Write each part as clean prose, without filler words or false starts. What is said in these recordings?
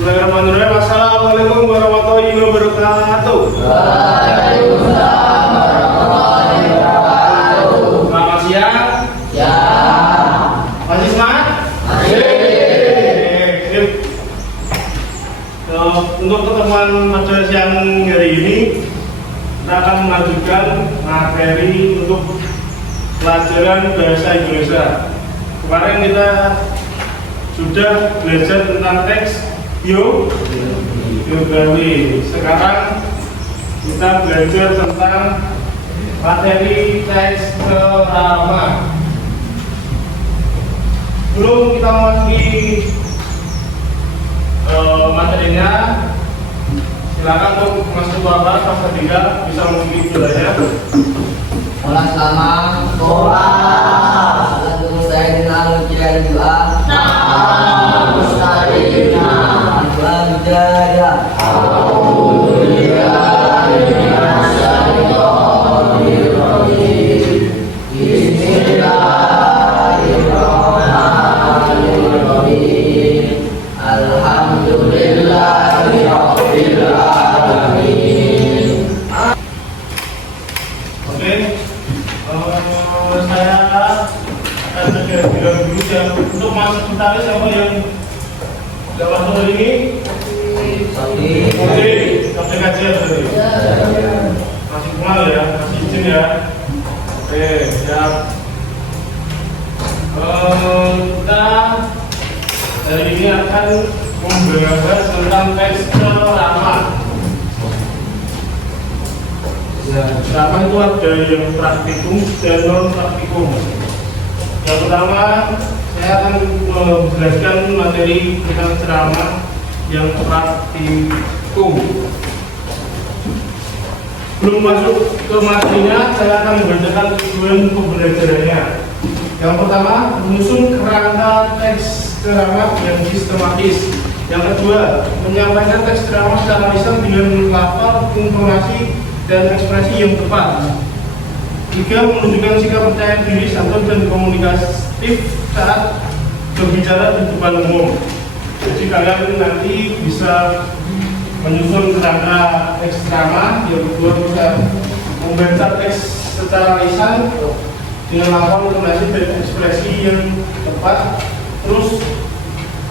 Bismillahirrahmanirrahim. Assalamualaikum warahmatullahi wabarakatuh. Waalaikumsalam warahmatullahi wabarakatuh. Selamat siang. Ya. Masih semangat? Masih. Sip. Untuk pertemuan pada siang hari ini, kita akan melanjutkan materi untuk pelajaran bahasa Indonesia. Kemarin kita sudah belajar tentang teks biografi. Sekarang kita belajar tentang materi teks drama. Belum kita masuki materinya, silakan untuk masuk bapak kelas 3 bisa mengikuti belajar. Sekolah selama sekolah. Lalu saya dengan ujian doa. Nah, mustahilna. Alhamdulillah. Saya akan bilang dulu ya, untuk masuk tentara siapa yang sudah masuk hari ini? Oke, sampai kajian tadi. Masih kenal ya, masih izin ya. Oke, siap. Kita hari ini akan membahas tentang teks drama. Ya, drama itu ada yang praktikum dan non praktikum. Yang pertama, saya akan menjelaskan materi tentang drama yang praktikum. Belum masuk ke materinya, saya akan membacakan tujuan pembelajarannya. Yang pertama, menyusun kerangka teks drama yang sistematis. Yang kedua, menyampaikan teks drama secara lisan dengan lafaz, intonasi, dan ekspresi yang tepat. Tiga, menunjukkan sikap percaya diri, santun, dan komunikatif saat berbicara di depan umum. Jadi kalian nanti bisa menyusun kerangka teks drama. Yang kedua, bisa membaca teks secara lisan dengan lafaz, intonasi, dan ekspresi yang tepat. Terus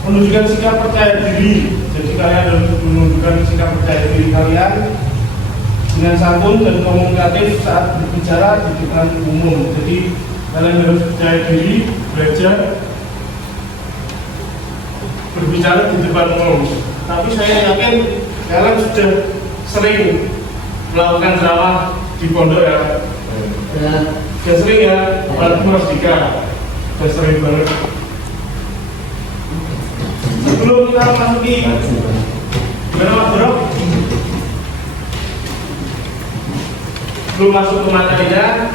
menunjukkan sikap percaya diri. Jadi kalian harus menunjukkan sikap percaya diri kalian dengan santun dan komunikatif saat berbicara di depan umum. Jadi kalian harus percaya diri, belajar berbicara di depan umum. Tapi saya yakin kalian sudah sering melakukan drama di pondok ya. Sudah sering ya, apalagi Mas Dika sudah sering banget. Sebelum kita masuki gimana Mas Bro? Belum masuk ke materinya,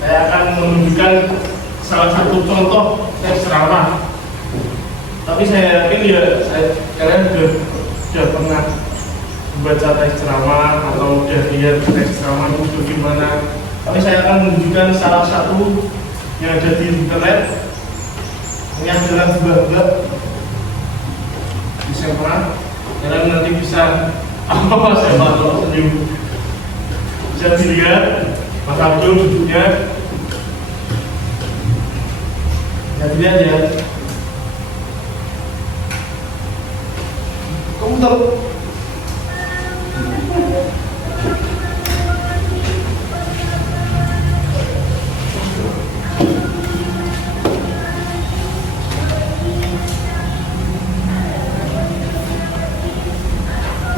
saya akan menunjukkan salah satu contoh teks drama. Tapi saya yakin ya, kalian sudah pernah membaca teks drama atau sudah lihat teks drama itu bagaimana. Tapi saya akan menunjukkan salah satu yang ada di internet. Ini adalah buah-buah di SMA. Kalian nanti bisa saya bakal senyum. Bisa dilihat Mas Abdul duduknya. Bisa dilihat ya. Kamu tahu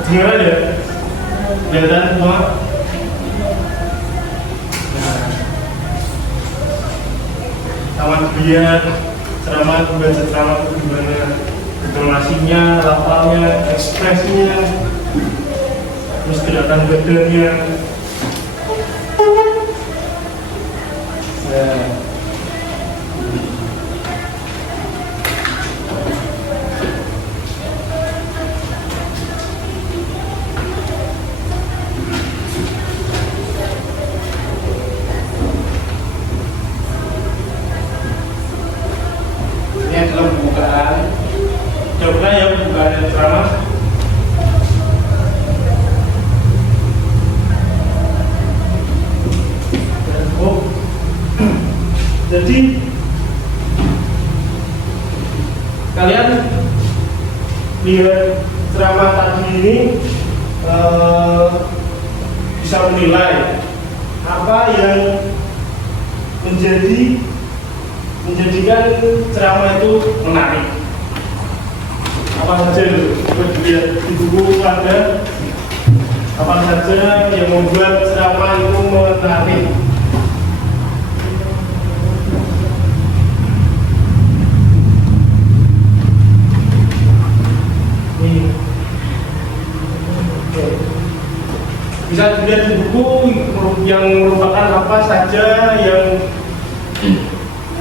gimana ya? Kelihatan semua? Taman lihat ceramah, membaca ceramah itu gimana, intonasinya, lafalnya, ekspresinya, terus gerakan badannya. Ini adalah pembukaan. Coba ya pembukaan ceramah. Oh, jadi kalian lihat ceramah tadi ini bisa menilai apa yang menjadikan ceramah itu menarik. Apa saja itu? Coba dilihat di buku Anda. Apa saja yang membuat ceramah itu menarik? Bisa dilihat di buku yang merupakan apa saja yang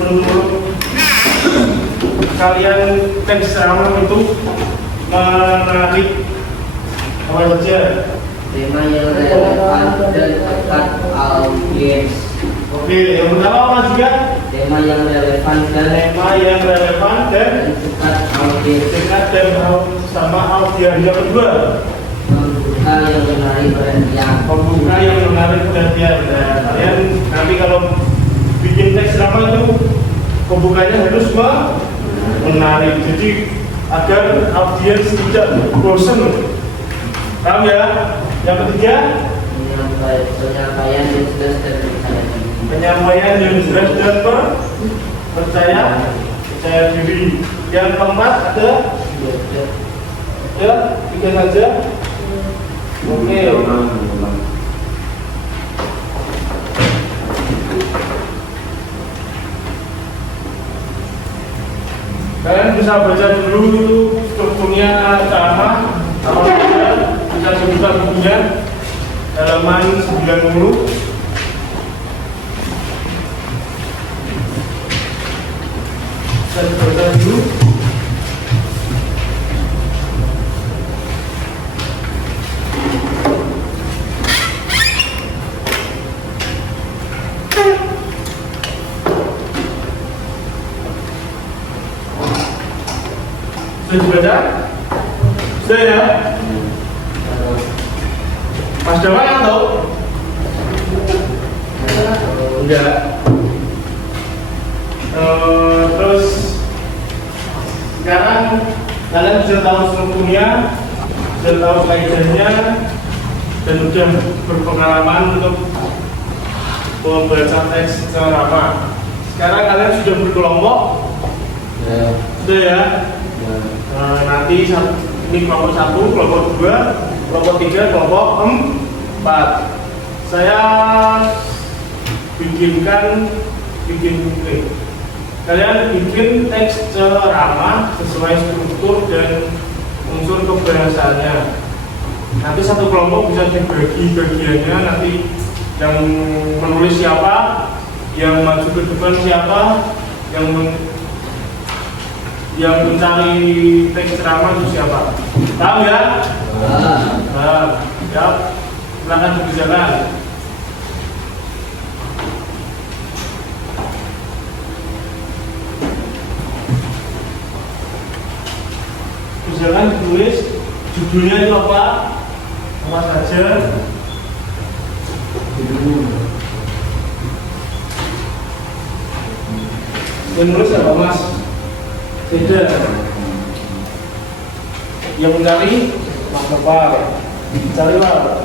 menurut kalian teks ceramah itu menarik. Apa saja? Tema yang relevan dan tepat audiens. Oke, yang pertama apa juga? Tema yang relevan dan tepat audiens. Dekat dan sama audiens. Yang kedua, Membuka yang menarik perhatian. pembuka yang menarik perhatian. Nah, kalian nanti kalau bikin teks drama itu pembukanya harus menarik. Jadi agar audiens tidak bosan. Paham ya? Yang ketiga, Penyampaian yang jelas dan percaya diri. penyampaian yang jelas dan percaya diri. Yang keempat ada ya, tiga saja. Oke. Kalian bisa baca dulu strukturnya ceramah. Kalau bisa dibuka bukunya halaman 90. Saya baca dulu. Sudah dibaca? Sudah ya? Mas Dama yang tahu? Enggak. Terus sekarang kalian sudah tahu strukturnya, sudah tahu kaidahnya, dan sudah berpengalaman untuk membaca teks ceramah. Sekarang kalian sudah berkelompok, sudah ya? Nanti ini kelompok 1, kelompok 2, kelompok 3, kelompok 4. Saya kalian bikin teks ceramah sesuai struktur dan unsur kebahasaannya. Nanti satu kelompok bisa dibagi bagiannya, nanti yang menulis siapa, yang maju ke depan siapa, yang mencari teks ceramah itu siapa? Tahu ya? Paham. Ya. Silakan dikerjakan. Kerjakan ditulis judulnya itu apa? Apa saja? Menulis apa Mas? Tidak. Yang mencari Mas Gopal, carilah.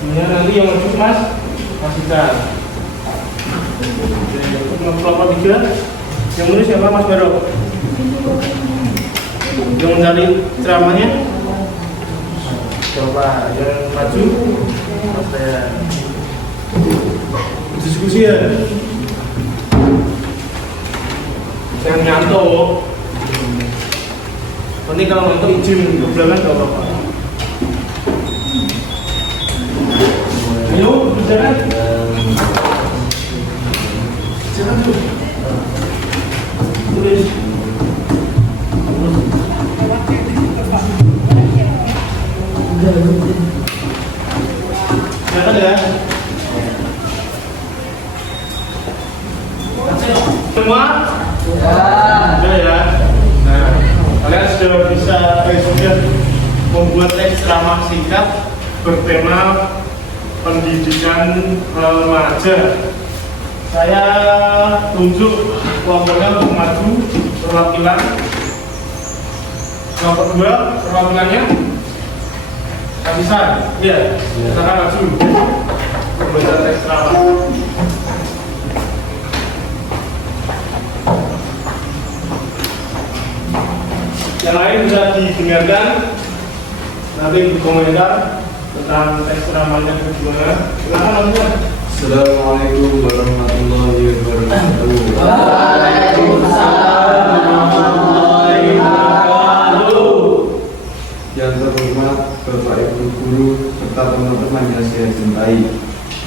Kemudian nanti yang maju Mas Ikan. Kelompok 3, yang menulis siapa Mas Barok? Yang mencari ceramahnya? Coba yang maju Mas Dayan. Diskusi ya. Jangan ngantuk. Nanti kalau ngantuk izin ke belakang gak apa-apa. Ayo, berjalan. Jangan dulu. Tulis. Jangan ya. Semua? Sudah ya. Nah, kalian sudah bisa sudah membuat teks ceramah singkat bertema pendidikan remaja. Saya tunjuk kelompoknya untuk maju perwakilan. Kelompok 2 perwakilannya Hafisan. Iya, silakan maju. Membaca teks ceramah. Yang lain bisa didengarkan, nanti berkomentar tentang teks ceramahnya bagaimana. Silakan lanjutkan. Assalamualaikum warahmatullahi wabarakatuh. Waalaikumsalam warahmatullahi wabarakatuh. Yang terhormat Bapak Ibu guru serta teman-teman yang saya cintai.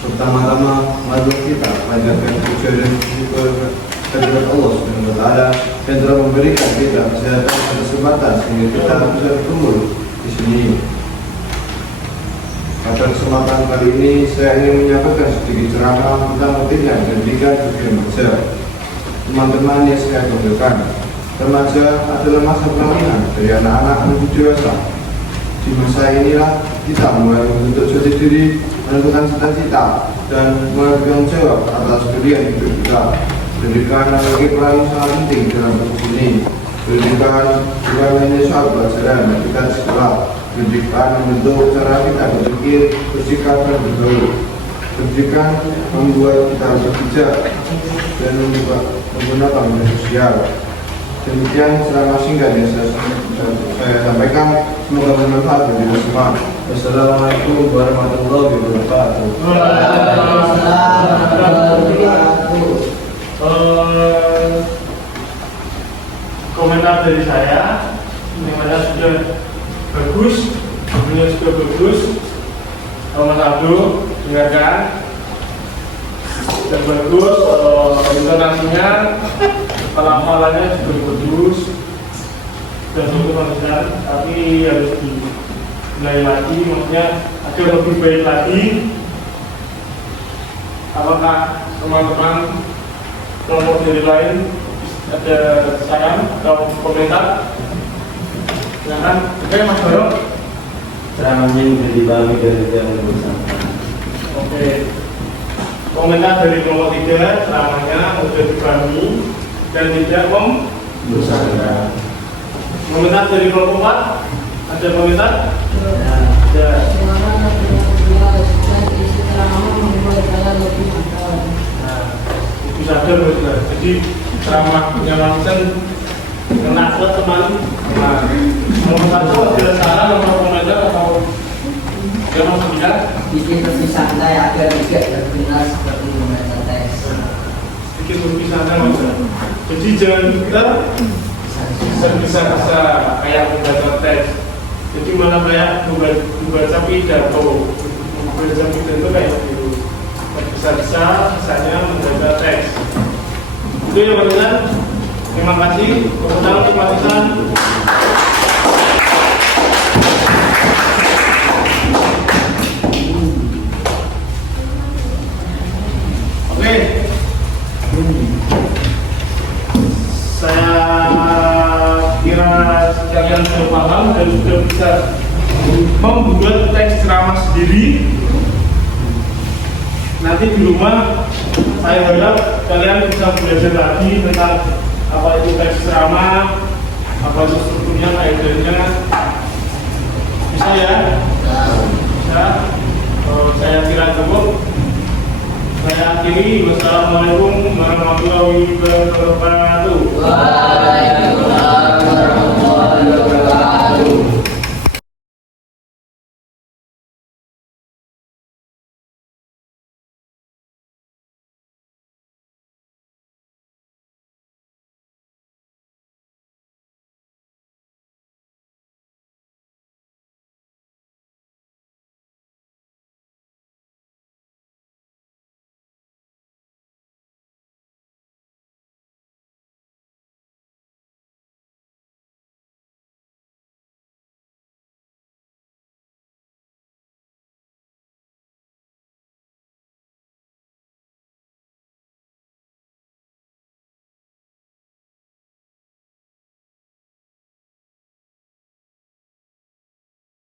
Pertama-tama, mari kita panjatkan puja dan syukur kehadirat Allah Subhanahu wa Ta'ala yang telah memberikan kita kesehatan dan kesempatan sehingga kita bisa berkumpul di sini. Pada kesempatan kali ini saya ingin menyampaikan sedikit ceramah tentang pentingnya pendidikan bagi remaja. Teman-teman yang saya banggakan, remaja adalah masa peralihan dari anak-anak menuju dewasa. Di masa inilah kita mulai membentuk jati diri, menentukan cita-cita, dan mulai bertanggung jawab atas pilihan hidup kita. Pendidikan memiliki peran sangat penting dalam proses ini. Pendidikan bukan hanya soal pelajaran yang kita di sekolah. Pendidikan membentuk cara kita berpikir, bersikap, dan bergaul. Pendidikan membuat kita lebih bijak dan menggunakan media sosial. Demikian ceramah singkat yang saya sampaikan, semoga bermanfaat bagi kita semua. Wassalamualaikum warahmatullahi wabarakatuh. Komentar dari saya, namanya sudah bagus, bukunya juga bagus. Nomor 1, dengarkan dan bagus, intonasinya, pelafalannya juga bagus dan cukup konsisten, tapi harus dinilai lagi, maksudnya agar lebih baik lagi. Apakah teman-teman kelompok dari lain ada saran atau komentar? Silakan. Oke, Mas Baro. Ceramahnya sudah dibagi dari yang bersama. Oke. Komentar dari kelompok 3, ceramahnya sudah dibagi dan tidak Bersama. komentar dari kelompok 4, ada komentar? Ada. Nah, itu saja benar. Jadi ceramahnya langsung kena ke teman. Nah, nomor 1 ada saran, nomor komentar atau jangan sebentar. Bikin lebih santai agar tidak terdengar seperti membaca teks. Sedikit lebih santai aja. Jadi jangan kita bisa kayak membaca teks. Jadi malah kayak membaca pidato. Membaca pidato kayak gitu. Bisa misalnya membaca teks. Itu ya teman-teman. Terima kasih. Kemudian untuk Hafisan. Oke. Saya kira kalian sudah paham dan sudah bisa membuat teks ceramah sendiri. Nanti di rumah saya harap kalian bisa belajar lagi tentang apa itu teks ceramah, apa itu strukturnya, kaidahnya,